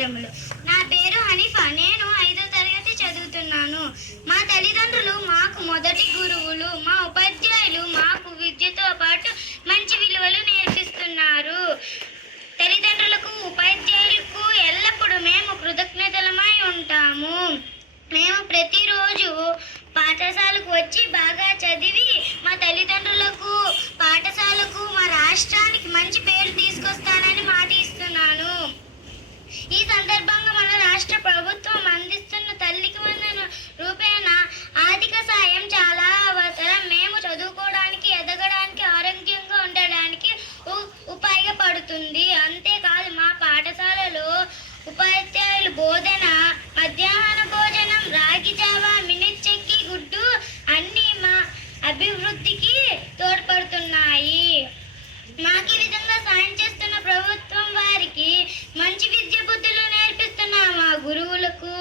ధన్యవాదములు. నా పేరు హనీఫా. నేను 5వ తరగతి చదువుతున్నాను. మా తల్లిదండ్రులు మాకు మొదటి గురువులు. మా ఉపాధ్యాయులు మాకు విద్యతో పాటు మంచి విలువలు నేర్పిస్తున్నారు. తల్లిదండ్రులకు, ఉపాధ్యాయులకు ఎల్లప్పుడూ మేము కృతజ్ఞతలమై ఉంటాము. మేము ప్రతిరోజు పాఠశాలకు వచ్చి బాగా చదివి మా తల్లిదండ్రులకు, పాఠశాలకు, మా రాష్ట్రానికి మంచి పేరు తీసుకొస్తానని మాట ఇస్తున్నాను. ఈ సందర్భంగా మన రాష్ట్ర ప్రభుత్వం అందిస్తున్న తల్లికి వందనం రూపేణ ఆర్థిక సాయం చాలా అవసరం. మేము చదువుకోవడానికి, ఎదగడానికి, ఆరోగ్యంగా ఉండడానికి ఉపయోగపడుతుంది. అంతేకాదు, మా పాఠశాలలో ఉపాధ్యాయులు బోధన, మధ్యాహ్న భోజనం, రాగి జావా, మినిట్ చెక్కి గుడ్డు అన్నీ మా అభివృద్ధికి తోడ్పడుతున్నాయి. మాకు ఈ విధంగా సాయం చేస్తున్న ప్రభుత్వం వారికి, మంచి విద్య బుద్ధులు నేర్పిస్తున్న మా గురువులకు